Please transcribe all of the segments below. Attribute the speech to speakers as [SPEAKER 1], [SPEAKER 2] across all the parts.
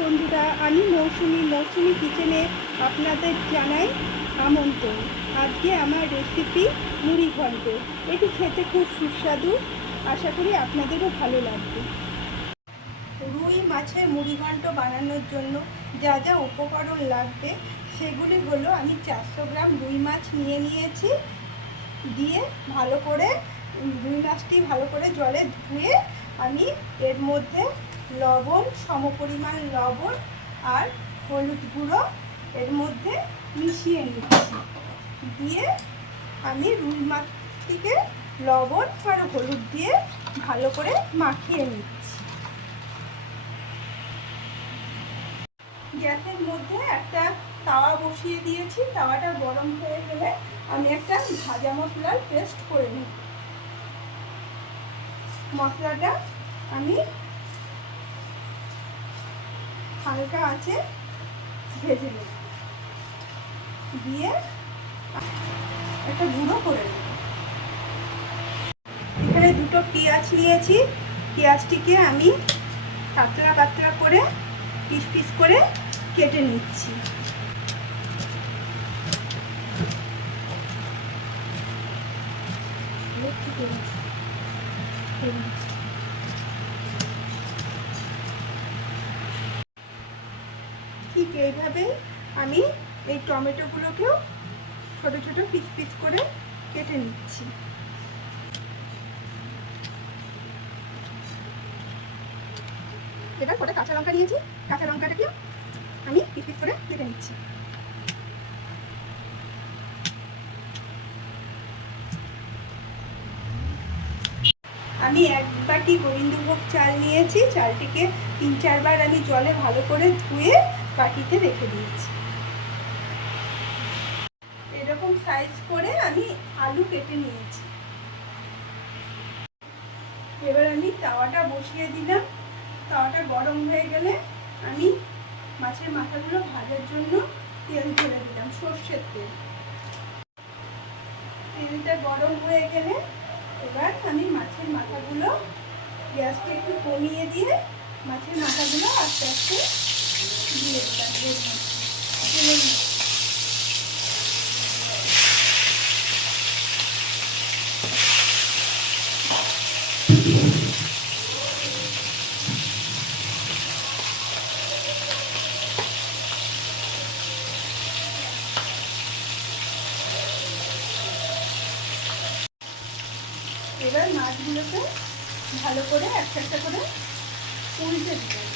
[SPEAKER 1] বন্ধুরা, আমি মৌসুমি মৌসুমি কিচেনে আপনাদের জানাই আমন্ত্রণ। আজকে আমার রেসিপি মুড়ি ঘন্ট। এটি খেতে খুব সুস্বাদু। আশা করি আপনাদেরও ভালো লাগবে। রুই মাছের মুড়ি ঘন্ট বানানোর জন্য যা যা উপকরণ লাগবে, সেগুলি হলো, আমি চারশো গ্রাম রুই মাছ নিয়ে নিয়েছি। দিয়ে ভালো করে, রুই মাছটি ভালো করে জলে ধুয়ে আমি এর মধ্যে লবণ, সমপরিমাণ লবণ আর হলুদ গুঁড়ো এর মধ্যে মিশিয়ে নিচ্ছি। দিয়ে আমি রুই মাছটিকে লবণ আর হলুদ দিয়ে ভালো করে মাখিয়ে নিচ্ছি। গ্যাসের মধ্যে একটা তাওয়া বসিয়ে দিয়েছি। তাওয়াটা গরম হয়ে গেলে আমি একটা ভাজা মশলার পেস্ট করে নিই মশলাটা আমি হালকা আছে, ভেজে নেব দিয়ে একটা গুঁড়ো করে নেব এখানে দুটো পেঁয়াজ নিয়েছি। পেঁয়াজটিকে আমি পাতলা পাতলা করে পিস পিস করে কেটে নিচ্ছি। ঠিক এইভাবে আমি এই টমেটোগুলোকেও ছোট ছোট পিস পিস করে কেটে নিচ্ছি। এবার কটা কাঁচা লঙ্কা নিয়েছি, কাঁচা লঙ্কাটাকে আমি পিস পিস করে কেটে নিচ্ছি। আমি এক বাটি গোবিন্দভোগ চাল নিয়েছি, চালটিকে তিন চারবার আমি জলে ভালো করে ধুয়ে বাটিতে রেখে দিয়েছি। এরকম সাইজ করে আমি আলু কেটে নিয়েছি। এবার আমি তাওয়াটা বসিয়ে দিলাম। তাওয়াটা গরম হয়ে গেলে আমি মাছের মাথাগুলো ভাজার জন্য তেল ঢেলে দিলাম, সর্ষের তেল। তেলটা গরম হয়ে গেলে এবার আমি মাছের মাথাগুলো গ্যাসটা একটু কমিয়ে দিয়ে মাছের মাথাগুলো আস্তে আস্তে এবার মাছগুলোকে ভালো করে একটা একটা করে উল্টে দিলাম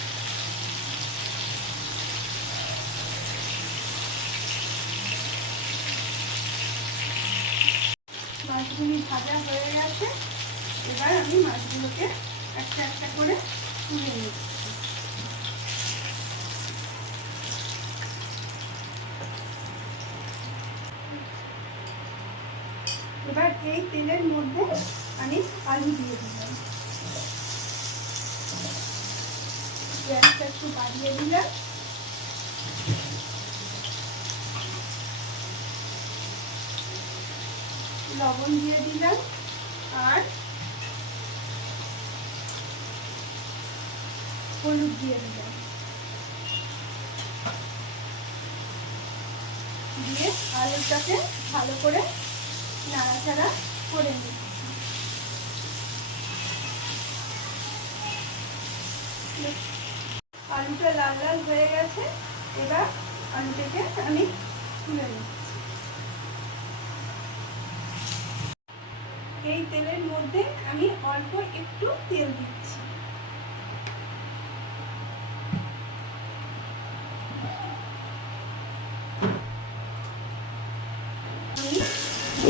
[SPEAKER 1] মাছগুলি ভাজা হয়ে গেছে। এবার আমি মাছগুলোকে একটা একটা করে তুলে নিচ্ছি। এবার এই তেলের মধ্যে আমি আলু দিয়ে দিলাম। গ্যাসটা একটু বাড়িয়ে দিলাম। লবণ দিয়ে দিলাম। আর হলুদ দিয়ে দিলাম। দিয়ে আলুটাকে ভালো করে নাড়াচাড়া করে নিচ্ছি। আলুটা লাল লাল হয়ে গেছে। এবার আলুটাকে আমি তুলে নিচ্ছি। এই তেলের মধ্যে আমি অল্প একটু তেল দিচ্ছি।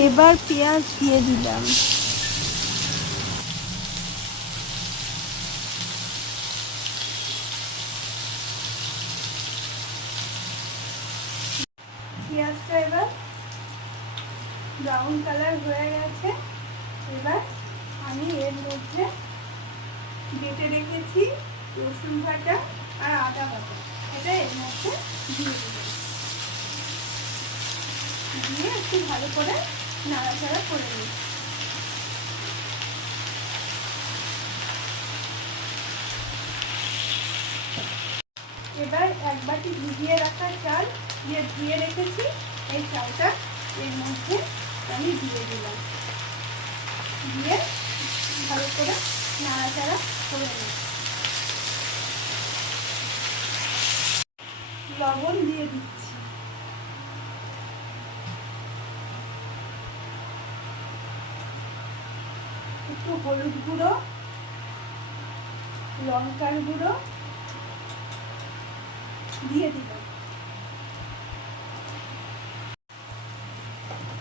[SPEAKER 1] এবার পেঁয়াজ দিয়ে দিলাম। পেঁয়াজটা এবার ব্রাউন কালার হয়ে গেছে। এবার আমি এর মধ্যে বেটে রেখেছি রসুন বাটা আর আদা বাটা। এটা এর মধ্যে দিয়ে দেবো। দিয়ে একটু ভালো করে নাড়াচাড়া করে নিই এবার এক বাটি ভিজিয়ে রাখা চাল দিয়ে ধুয়ে রেখেছি। এই চালটা এর মধ্যে আমি দিয়ে দিলাম। দিয়ে ভালো করে নাড়াচাড়া করে নিই লবণ দিয়ে দিচ্ছি। একটু হলুদ গুঁড়ো, লঙ্কার গুঁড়ো দিয়ে দিলাম।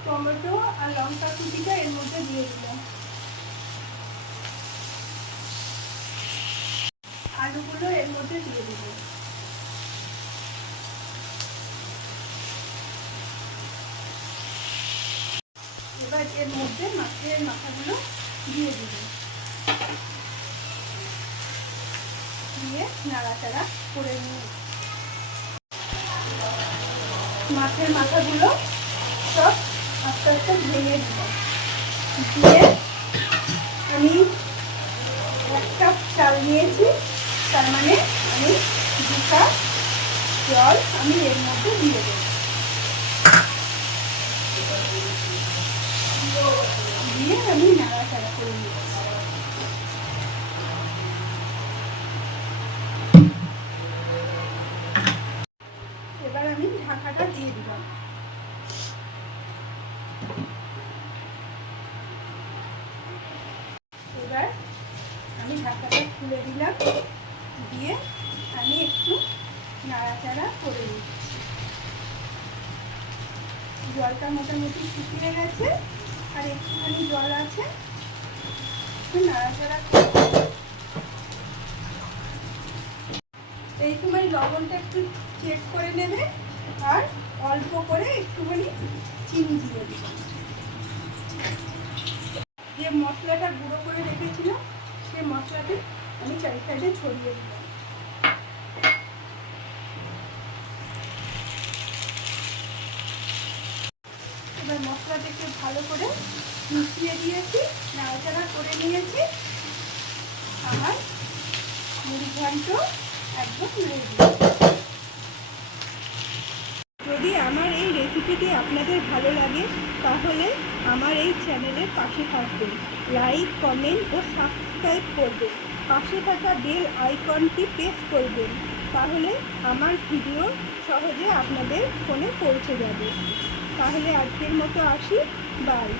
[SPEAKER 1] টমেটো আর লঙ্কা কুচিটা এর মধ্যে দিয়ে দিলাম আলুগুলো এর মধ্যে দিয়ে দিলাম এবার এর মধ্যে মাছের মাথাগুলো দিয়ে দিলাম দিয়ে নাড়াচাড়া করে নিয়ে মাছের মাথাগুলো সব আস্তে আস্তে ভেঙে দিলাম দিয়ে আমি এক কাপ চাল নিয়েছি, তার মানে আমি দু কাপ জল আমি এর মধ্যে দিয়ে দেবো। দিয়ে আমি নাড়াচাড়া করে এবার আমি ঢাকাটা দিয়ে দিলাম। এবার আমি ঢাকাটা খুলে দিলাম, দিয়ে আমি একটু নাড়াচাড়া করে নিচ্ছি। জলটা মোটামুটি শুকিয়ে গেছে। আর একটুখানি জল আছে? নাড়াচাড়া এই সময় লবণটা একটু চেক করে নেবে, আর অল্প করে একটুখানি চিনি দিয়ে দেবে। যে মশলাটা গুঁড়ো করে রেখেছিলাম সেই মশলাটি আমি চারি সাইডে ছড়িয়ে দিলাম। এবার মশলাটাকে ভালো করে মিশিয়ে দিয়েছি, নাড়াচাড়া করে নিয়েছি। আমার মুড়ি ঘন্ট একদম রেডি যদি আমার এই রেসিপিটি আপনাদের ভালো লাগে, তাহলে আমার এই চ্যানেলের পাশে থাকবেন। লাইক কমেন্ট ও সাবস্ক্রাইব করবেন। পাশে থাকা বেল আইকনটি প্রেস করবেন। তাহলে আমার ভিডিও সহজে আপনাদের ফোনে পৌঁছে যাবে। তাহলে আজকের মতো আসি। বাই